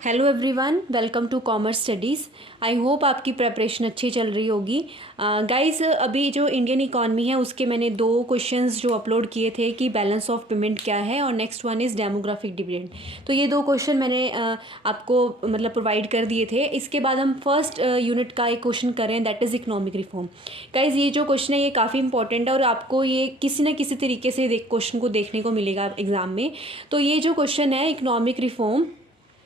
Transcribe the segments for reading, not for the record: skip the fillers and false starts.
Hello everyone, welcome to commerce studies. I hope आपकी preparation अच्छी चल रही होगी। गाइस, अभी जो इंडियन इकॉनमी है उसके मैंने 2 क्वेश्चंस जो अपलोड किए थे कि बैलेंस ऑफ पेमेंट क्या है और next one is demographic dividend. तो ये 2 क्वेश्चन मैंने आपको मतलब प्रोवाइड कर दिए थे। इसके बाद हम फर्स्ट यूनिट का एक क्वेश्चन कर रहे हैं, that is economic reform. Guys, ये जो क्वेश्चन है ये काफ़ी इंपॉर्टेंट है और आपको ये किसी न किसी तरीके से क्वेश्चन को देखने को मिलेगा एग्ज़ाम में। तो ये जो क्वेश्चन है इकोनॉमिक रिफॉर्म,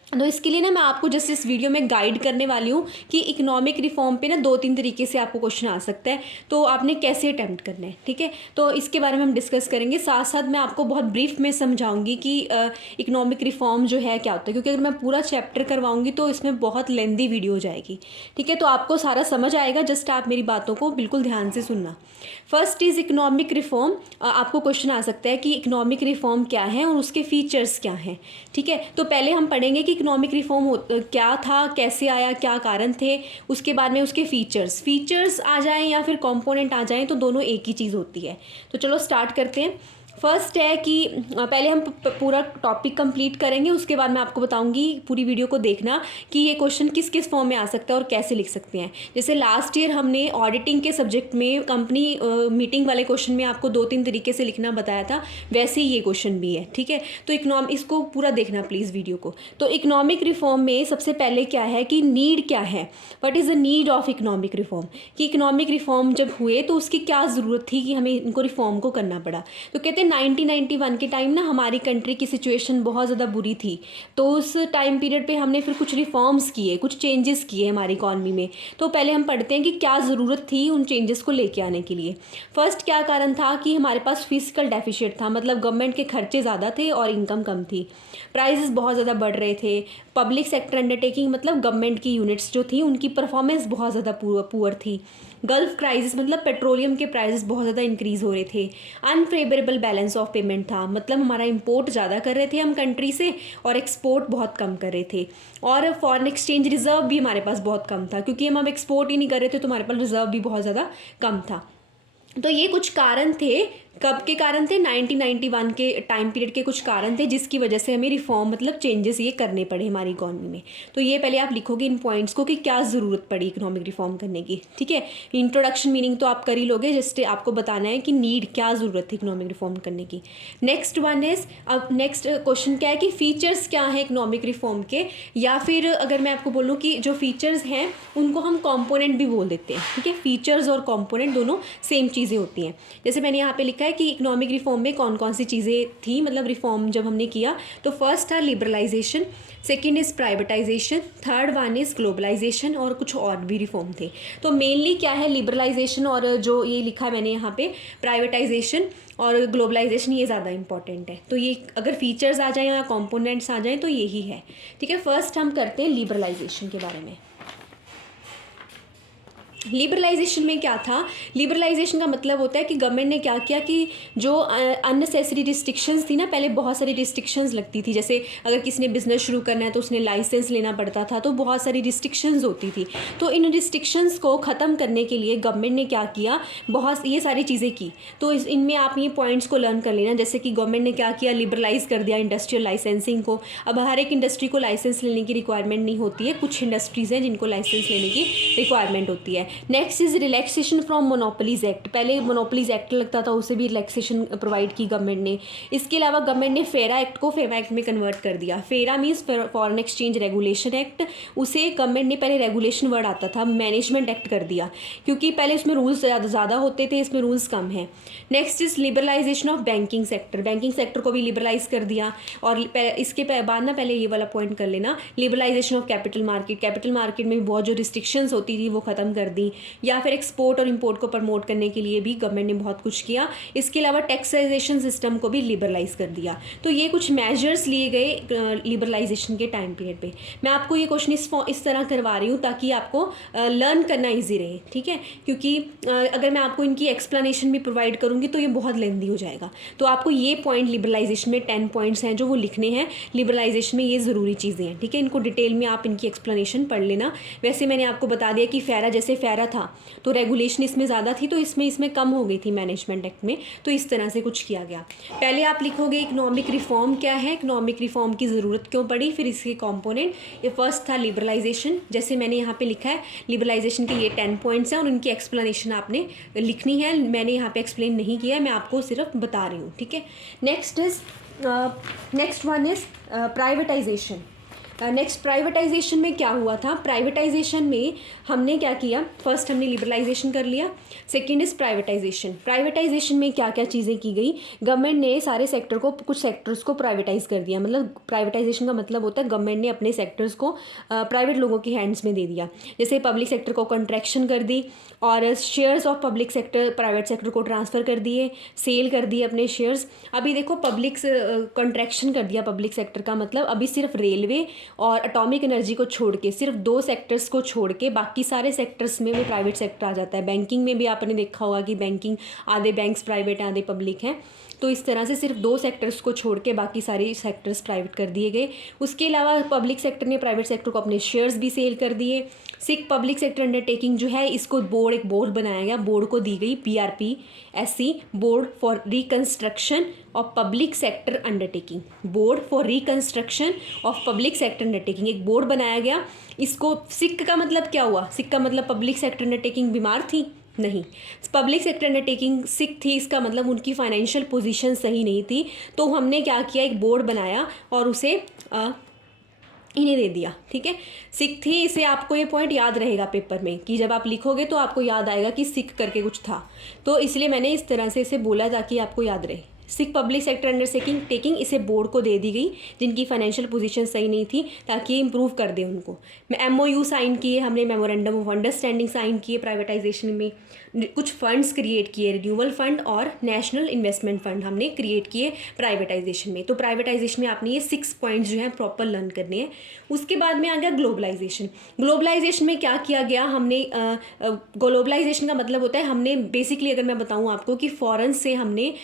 तो इसके लिए ना मैं आपको जस्ट इस वीडियो में गाइड करने वाली हूँ कि इकोनॉमिक रिफॉर्म पे ना 2-3 तरीके से आपको क्वेश्चन आ सकता है, तो आपने कैसे अटैम्प्ट करना है, ठीक है। तो इसके बारे में हम डिस्कस करेंगे, साथ साथ मैं आपको बहुत ब्रीफ में समझाऊंगी कि इकोनॉमिक रिफॉर्म जो है क्या होता है, क्योंकि अगर मैं पूरा चैप्टर करवाऊंगी तो इसमें बहुत लेंदी वीडियो हो जाएगी, ठीक है। तो आपको सारा समझ आएगा, जस्ट आप मेरी बातों को बिल्कुल ध्यान से सुनना। First is economic reform. आपको क्वेश्चन आ सकता है कि इकोनॉमिक रिफॉर्म क्या है और उसके फीचर्स क्या हैं, ठीक है। तो पहले हम पढ़ेंगे कि इकोनॉमिक रिफॉर्म क्या था, कैसे आया, क्या कारण थे। उसके बाद में उसके फीचर्स आ जाएं या फिर कंपोनेंट आ जाएं तो दोनों एक ही चीज़ होती है। तो चलो स्टार्ट करते हैं। फर्स्ट है कि पहले हम पूरा टॉपिक कंप्लीट करेंगे, उसके बाद मैं आपको बताऊंगी, पूरी वीडियो को देखना कि ये क्वेश्चन किस किस फॉर्म में आ सकता है और कैसे लिख सकते हैं। जैसे लास्ट ईयर हमने ऑडिटिंग के सब्जेक्ट में कंपनी मीटिंग वाले क्वेश्चन में आपको 2-3 तरीके से लिखना बताया था, वैसे ही ये क्वेश्चन भी है, ठीक है। तो इसको पूरा देखना प्लीज़ वीडियो को। तो इकोनॉमिक रिफॉर्म में सबसे पहले क्या है कि नीड क्या है, what is the need of economic reform, कि इकोनॉमिक रिफॉर्म जब हुए तो उसकी क्या ज़रूरत थी कि हमें इनको रिफॉर्म को करना पड़ा। तो कहते हैं 1991 के टाइम ना हमारी कंट्री की सिचुएशन बहुत ज़्यादा बुरी थी, तो उस टाइम पीरियड पे हमने फिर कुछ रिफॉर्म्स किए, कुछ चेंजेस किए हमारी इकॉनमी में। तो पहले हम पढ़ते हैं कि क्या ज़रूरत थी उन चेंजेस को लेके आने के लिए। फर्स्ट क्या कारण था कि हमारे पास फिजिकल डेफिशिएट था, मतलब गवर्नमेंट के खर्चे ज़्यादा थे और इनकम कम थी, प्राइजेस बहुत ज़्यादा बढ़ रहे थे। पब्लिक सेक्टर अंडरटेकिंग मतलब गवर्नमेंट की यूनिट्स जो थी उनकी परफॉर्मेंस बहुत ज़्यादा पुअर थी। गल्फ क्राइसिस मतलब पेट्रोलियम के प्राइसेस बहुत ज़्यादा इंक्रीज़ हो रहे थे। अनफेवरेबल बैलेंस ऑफ पेमेंट था, मतलब हमारा इंपोर्ट ज़्यादा कर रहे थे हम कंट्री से और एक्सपोर्ट बहुत कम कर रहे थे। और फॉरेन एक्सचेंज रिजर्व भी हमारे पास बहुत कम था, क्योंकि हम अब एक्सपोर्ट ही नहीं कर रहे थे तो हमारे पास रिजर्व भी बहुत ज़्यादा कम था। तो ये कुछ कारण थे, कब के कारण थे, 1991 के टाइम पीरियड के कुछ कारण थे जिसकी वजह से हमें रिफॉर्म मतलब चेंजेस ये करने पड़े हमारी इकॉनमी में। तो ये पहले आप लिखोगे इन पॉइंट्स को कि क्या ज़रूरत पड़ी इकोनॉमिक रिफॉर्म करने की, ठीक है। इंट्रोडक्शन मीनिंग तो आप कर ही लोगे, जिससे आपको बताना है कि नीड क्या ज़रूरत थी इकोनॉमिक रिफॉर्म करने की। नेक्स्ट वन इज़, अब नेक्स्ट क्वेश्चन क्या है कि फीचर्स क्या है इकोनॉमिक रिफॉर्म के, या फिर अगर मैं आपको बोलूँ कि जो फीचर्स हैं उनको हम कॉम्पोनेंट भी बोल देते हैं, ठीक है। फीचर्स और कॉम्पोनेंट दोनों सेम चीज़ें होती हैं। जैसे मैंने यहाँ पे लिखा है कि इकोनॉमिक रिफॉर्म में कौन कौन सी चीज़ें थी, मतलब रिफॉर्म जब हमने किया। तो फर्स्ट था liberalisation, second is privatisation, third one is globalisation और कुछ और भी रिफॉर्म थे। तो मेनली क्या है, लिबरलाइजेशन और जो ये लिखा है मैंने यहाँ पे प्राइवेटाइजेशन और ग्लोबलाइजेशन, ये ज़्यादा इंपॉर्टेंट है। तो ये अगर फीचर्स आ जाएँ या कॉम्पोनेंट्स आ जाएँ तो यही है, ठीक है। फर्स्ट हम करते हैं लिबरलाइजेशन के बारे में। लिबरलाइजेशन में क्या था, लिबरलाइजेशन का मतलब होता है कि गवर्नमेंट ने क्या किया कि जो अननेसेसरी रिस्ट्रिक्शंस थी ना, पहले बहुत सारी रिस्ट्रिक्शंस लगती थी। जैसे अगर किसी ने बिज़नेस शुरू करना है तो उसने लाइसेंस लेना पड़ता था, तो बहुत सारी रिस्ट्रिक्शंस होती थी। तो इन रिस्ट्रिक्शंस को ख़त्म करने के लिए गवर्नमेंट ने क्या किया, बहुत ये सारी चीज़ें की। तो इनमें आप ये पॉइंट्स को लर्न कर लेना। जैसे कि गवर्नमेंट ने क्या किया, लिबरलाइज़ कर दिया इंडस्ट्रियल लाइसेंसिंग को। अब हर एक इंडस्ट्री को लाइसेंस लेने की रिक्वायरमेंट नहीं होती है, कुछ इंडस्ट्रीज़ हैं जिनको लाइसेंस लेने की रिक्वायरमेंट होती है। Next is relaxation from monopolies act, पहले मोनोपोलीज एक्ट लगता था, उसे भी रिलैक्सेशन प्रोवाइड की गवर्नमेंट ने। इसके अलावा गवर्नमेंट ने फेरा एक्ट को फेमा एक्ट में कन्वर्ट कर दिया। फेरा means foreign exchange regulation act, उसे गवर्नमेंट ने, पहले रेगुलेशन वर्ड आता था, मैनेजमेंट एक्ट कर दिया, क्योंकि पहले उसमें रूल्स ज़्यादा होते थे, इसमें रूल्स कम हैं। Next is liberalisation of banking sector, banking sector को भी लिबरलाइज कर दिया। और इसके बाद ना पहले ये वाला पॉइंट कर लेना, liberalisation of capital market, capital market में भी बहुत जो रिस्ट्रिक्शंस होती थी वो ख़त्म कर दी। या फिर एक्सपोर्ट और इंपोर्ट को प्रमोट करने के लिए भी गवर्नमेंट ने बहुत कुछ किया। इसके अलावा टैक्सेशन सिस्टम को भी लिबरलाइज कर दिया। तो ये कुछ मेजर्स लिए गए लिबरलाइजेशन के टाइम पीरियड पे। मैं आपको ये क्वेश्चन इस तरह करवा रही हूँ ताकि आपको लर्न करना ईजी रहे, ठीक है। क्योंकि अगर मैं आपको इनकी एक्सप्लेनेशन भी प्रोवाइड करूँगी तो ये बहुत लेंदी हो जाएगा। तो आपको ये पॉइंट लिबरलाइजेशन में 10 पॉइंट्स हैं जो वो लिखने हैं। लिबरलाइजेशन में ये ज़रूरी चीज़ें हैं, ठीक है। इनको डिटेल में आप इनकी एक्सप्लेनेशन पढ़ लेना। वैसे मैंने आपको बता दिया कि फेरा, जैसे फेरा वगैरह था, तो रेगुलेशन इसमें ज़्यादा थी, तो इसमें कम हो गई थी मैनेजमेंट एक्ट में, तो इस तरह से कुछ किया गया। पहले आप लिखोगे इकोनॉमिक रिफॉर्म क्या है, इकोनॉमिक रिफॉर्म की ज़रूरत क्यों पड़ी, फिर इसके कॉम्पोनेंट। ये फर्स्ट था लिबरलाइजेशन, जैसे मैंने यहाँ पे लिखा है लिबरलाइजेशन के ये 10 पॉइंट्स हैं और उनकी एक्सप्लेनेशन आपने लिखनी है। मैंने यहाँ पे एक्सप्लेन नहीं किया है, मैं आपको सिर्फ बता रही हूँ, ठीक है। Next one is privatisation. Next privatisation में क्या हुआ था, प्राइवेटाइजेशन में हमने क्या किया, फर्स्ट हमने लिबरलाइजेशन कर लिया, सेकेंड इज़ प्राइवेटाइजेशन। प्राइवेटाइजेशन में क्या क्या चीज़ें की गई, गवर्नमेंट ने सारे सेक्टर को, कुछ सेक्टर्स को प्राइवेटाइज कर दिया। मतलब प्राइवेटाइजेशन का मतलब होता है गवर्नमेंट ने अपने सेक्टर्स को प्राइवेट लोगों के हैंड्स में दे दिया। जैसे पब्लिक सेक्टर को कंट्रैक्शन कर दी और shares of public sector private sector को ट्रांसफ़र कर दिए, सेल कर दिए अपने शेयर्स। अभी देखो पब्लिक कंट्रैक्शन कर दिया पब्लिक सेक्टर का मतलब अभी सिर्फ रेलवे और एटॉमिक एनर्जी को छोड़ के, सिर्फ 2 सेक्टर्स को छोड़ के बाकी सारे सेक्टर्स में भी प्राइवेट सेक्टर आ जाता है। बैंकिंग में भी आपने देखा होगा कि बैंकिंग आधे बैंक्स प्राइवेट हैं आधे पब्लिक हैं, तो इस तरह से सिर्फ 2 सेक्टर्स को छोड़ के बाकी सारे सेक्टर्स प्राइवेट कर दिए गए। उसके अलावा पब्लिक सेक्टर ने प्राइवेट सेक्टर को अपने शेयर्स भी सेल कर दिए। सिक पब्लिक सेक्टर अंडरटेकिंग जो है, इसको एक बोर्ड बनाया गया, बोर्ड को दी गई BRPSC, board for reconstruction of public sector undertaking, board for reconstruction of public sector undertaking, एक बोर्ड बनाया गया। इसको सिक का मतलब क्या हुआ, सिक का मतलब पब्लिक सेक्टर अंडरटेकिंग बीमार थी, नहीं, पब्लिक सेक्टर अंडरटेकिंग सिक थी, इसका मतलब उनकी फाइनेंशियल पोजीशन सही नहीं थी। तो हमने क्या किया, एक बोर्ड बनाया और उसे इन्हें दे दिया, ठीक है। सिक थी, इसे आपको ये पॉइंट याद रहेगा पेपर में कि जब आप लिखोगे तो आपको याद आएगा कि सिक करके कुछ था, तो इसलिए मैंने इस तरह से इसे बोला ताकि आपको याद रहे। सिक पब्लिक सेक्टर अंडरटेकिंग इसे बोर्ड को दे दी गई जिनकी फाइनेंशियल पोजीशन सही नहीं थी, ताकि इंप्रूव कर दे उनको। MOU साइन किए हमने, मेमोरेंडम ऑफ अंडरस्टैंडिंग साइन किए प्राइवेटाइजेशन में। कुछ फंड्स क्रिएट किए, रिन्यूअल फंड और नेशनल इन्वेस्टमेंट फंड हमने क्रिएट किए प्राइवेटाइजेशन में। तो प्राइवेटाइजेशन में आपने ये 6 पॉइंट्स जो हैं प्रॉपर लर्न करने हैं। उसके बाद में आ गया ग्लोबलाइजेशन। ग्लोबलाइजेशन में क्या किया गया, हमने ग्लोबलाइजेशन का मतलब होता है हमने बेसिकली, अगर मैं बताऊँ आपको, कि फ़ॉरेन से हमने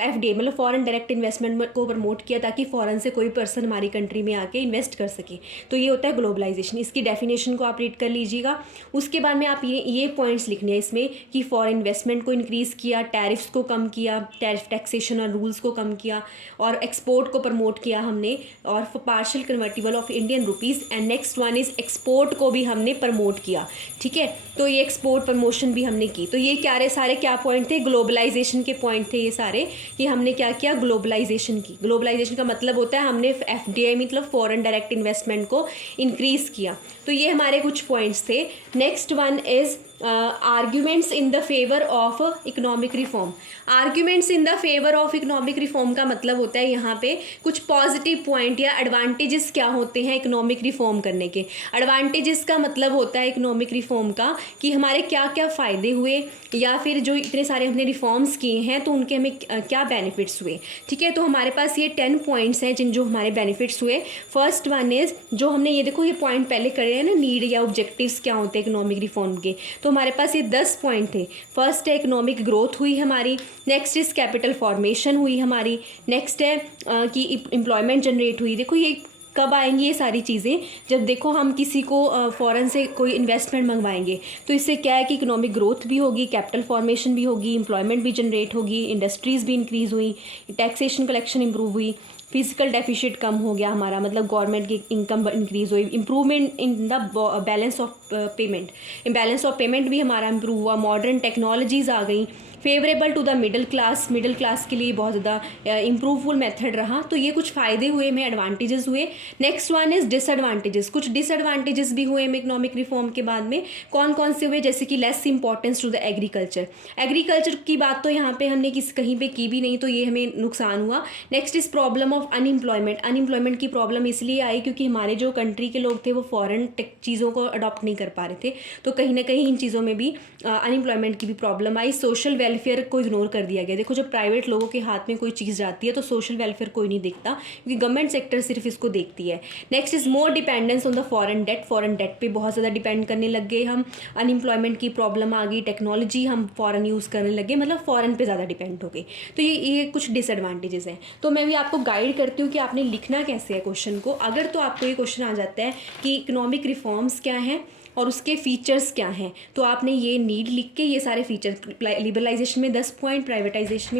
FDI मतलब फॉरेन डायरेक्ट इन्वेस्टमेंट को प्रमोट किया ताकि फ़ॉरेन से कोई पर्सन हमारी कंट्री में आके इन्वेस्ट कर सके। तो ये होता है ग्लोबलाइजेशन। इसकी डेफिनेशन को आप रीड कर लीजिएगा। उसके बाद में आप ये पॉइंट्स लिखने हैं इसमें कि फॉरेन इन्वेस्टमेंट को इंक्रीज़ किया, टैरिफ्स को कम किया, टैरिफ टैक्सेशन और रूल्स को कम किया, और एक्सपोर्ट को प्रमोट किया हमने, और partial convertible of Indian rupees. And next one is export को भी हमने प्रमोट किया, ठीक है। तो ये एक्सपोर्ट प्रमोशन भी हमने की। तो ये सारे क्या पॉइंट थे, ग्लोबलाइजेशन के पॉइंट थे ये सारे, कि हमने क्या किया, ग्लोबलाइजेशन की। ग्लोबलाइजेशन का मतलब होता है हमने FDI मतलब फॉरेन डायरेक्ट इन्वेस्टमेंट को इंक्रीज़ किया। तो ये हमारे कुछ पॉइंट्स थे। Next one is arguments in the favour of economic reform. Arguments in the favour of economic reform का मतलब होता है यहाँ पे कुछ पॉजिटिव पॉइंट या एडवांटेजेस क्या होते हैं इकोनॉमिक रिफॉर्म करने के। एडवांटेजेस का मतलब होता है इकोनॉमिक रिफॉर्म का कि हमारे क्या क्या फ़ायदे हुए, या फिर जो इतने सारे हमने रिफॉर्म्स किए हैं तो उनके हमें क्या बेनिफिट्स हुए, ठीक है। तो हमारे पास ये 10 पॉइंट्स हैं जो हमारे बेनिफिट्स हुए। फर्स्ट वन इज़, जो हमने ये देखो ये पॉइंट पहले करे हैं ना, नीड या ऑब्जेक्टिव्स क्या होते हैं इकोनॉमिक रिफॉर्म के, तो हमारे पास ये 10 पॉइंट थे। फर्स्ट है इकोनॉमिक ग्रोथ हुई हमारी, नेक्स्ट इज़ कैपिटल फॉर्मेशन हुई हमारी, नेक्स्ट है कि एम्प्लॉयमेंट जनरेट हुई। देखो ये कब आएंगी ये सारी चीज़ें, जब देखो हम किसी को फ़ॉरेन से कोई इन्वेस्टमेंट मंगवाएंगे तो इससे क्या है कि इकोनॉमिक ग्रोथ भी होगी, कैपिटल फॉर्मेशन भी होगी, एम्प्लॉयमेंट भी जनरेट होगी, इंडस्ट्रीज़ भी इंक्रीज़ हुई, टैक्सेशन कलेक्शन इंप्रूव हुई, फिजिकल डेफिसिट कम हो गया हमारा, मतलब गवर्नमेंट की इनकम इंक्रीज़ हुई, improvement in the balance of payment, balance of payment भी हमारा इंप्रूव हुआ, मॉडर्न टेक्नोलॉजीज़ आ गई, favourable to the middle class के लिए बहुत ज़्यादा इम्प्रूवफुल मेथड रहा। तो ये कुछ फ़ायदे हुए हमें, एडवांटेजेस हुए। Next one is disadvantages. कुछ डिसएडवांटेजेस भी हुए हमें इकोनॉमिक रिफॉर्म के बाद में। कौन कौन से हुए, जैसे कि less importance to the agriculture की बात तो यहाँ पे हमने कहीं पे की भी नहीं, तो ये हमें नुकसान हुआ। Next is problem of unemployment की प्रॉब्लम इसलिए आई क्योंकि हमारे जो कंट्री के लोग थे वो फॉरेन चीज़ों को अडॉप्ट नहीं कर पा रहे थे, तो कहीं ना कहीं इन चीज़ों में भी अनएम्प्लॉयमेंट की भी प्रॉब्लम आई। सोशल वेलफेयर को इग्नोर कर दिया गया। देखो जब प्राइवेट लोगों के हाथ में कोई चीज़ जाती है तो सोशल वेलफेयर कोई नहीं देखता, क्योंकि गवर्नमेंट सेक्टर सिर्फ इसको देखती है। Next is more dependence on the foreign debt पे बहुत ज़्यादा डिपेंड करने लग गए हम, अनएम्प्लॉयमेंट की प्रॉब्लम आ गई, टेक्नोलॉजी हम फॉरेन यूज़ करने लगे, मतलब फॉरेन पे ज़्यादा डिपेंड हो गए। तो ये कुछ डिसएडवांटेजेस हैं। तो मैं भी आपको गाइड करती हूँ कि आपने लिखना कैसे है क्वेश्चन को। अगर तो आपको ये क्वेश्चन आ जाता है कि इकोनॉमिक रिफॉर्म्स क्या हैं, और उसके फीचर्स क्या हैं। तो आपने ये नीड लिख के ये सारे फीचर्स, लिबरलाइजेशन में 10 पॉइंट, प्राइवेटाइजेशन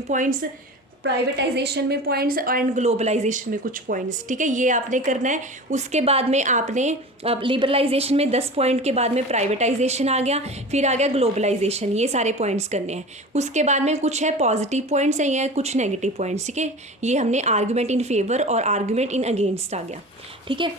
में पॉइंट्स, एंड ग्लोबलाइजेशन में कुछ पॉइंट्स, ठीक है, ये आपने करना है। उसके बाद में आपने लिबरलाइजेशन में 10 पॉइंट के बाद में प्राइवेटाइजेशन आ गया, फिर आ गया ग्लोबलाइजेशन, ये सारे पॉइंट्स करने हैं। उसके बाद में कुछ है पॉजिटिव पॉइंट्स हैं या कुछ नेगेटिव पॉइंट्स, ठीक है, ये हमने आर्गूमेंट इन फेवर और आर्गूमेंट इन अगेंस्ट आ गया, ठीक है।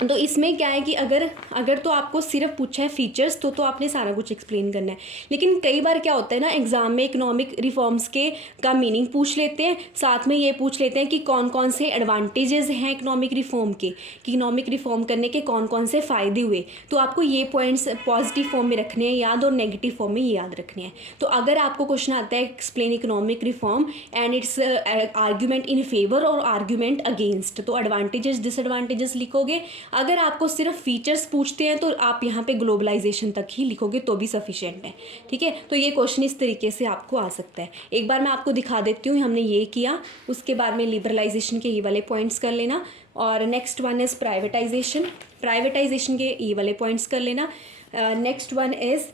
तो इसमें क्या है कि अगर तो आपको सिर्फ पूछा है फीचर्स तो आपने सारा कुछ एक्सप्लेन करना है। लेकिन कई बार क्या होता है ना, एग्जाम में इकोनॉमिक रिफॉर्म्स के का मीनिंग पूछ लेते हैं, साथ में ये पूछ लेते हैं कि कौन कौन से एडवांटेजेस हैं इकोनॉमिक रिफॉर्म के, कि इकोनॉमिक रिफॉर्म करने के कौन कौन से फ़ायदे हुए। तो आपको ये पॉइंट्स पॉजिटिव फॉर्म में रखने हैं याद, और नेगेटिव फॉर्म में याद रखने हैं। तो अगर आपको क्वेश्चन आता है explain economic reform and it's argument in favour और आर्ग्यूमेंट अगेंस्ट, तो एडवांटेजेस डिसएडवांटेजेस लिखोगे। अगर आपको सिर्फ फीचर्स पूछते हैं तो आप यहाँ पे ग्लोबलाइजेशन तक ही लिखोगे तो भी सफिशिएंट है, ठीक है। तो ये क्वेश्चन इस तरीके से आपको आ सकता है। एक बार मैं आपको दिखा देती हूँ, हमने ये किया, उसके बाद में लिबरलाइजेशन के ये वाले पॉइंट्स कर लेना, और नेक्स्ट वन इज़ प्राइवेटाइजेशन के ये वाले पॉइंट्स कर लेना। Next one is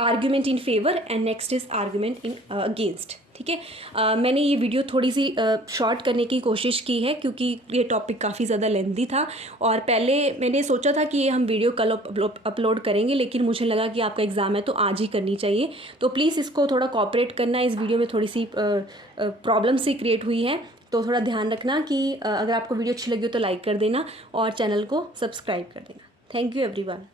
argument in favour and next is argument in against, ठीक है। मैंने ये वीडियो थोड़ी सी शॉर्ट करने की कोशिश की है क्योंकि ये टॉपिक काफ़ी ज़्यादा लेंथी था, और पहले मैंने सोचा था कि ये हम वीडियो कल अपलोड करेंगे, लेकिन मुझे लगा कि आपका एग्ज़ाम है तो आज ही करनी चाहिए। तो प्लीज़ इसको थोड़ा कोऑपरेट करना, इस वीडियो में थोड़ी सी प्रॉब्लम सी क्रिएट हुई है, तो थोड़ा ध्यान रखना कि अगर आपको वीडियो अच्छी लगी हो तो लाइक कर देना और चैनल को सब्सक्राइब कर देना। Thank you everyone.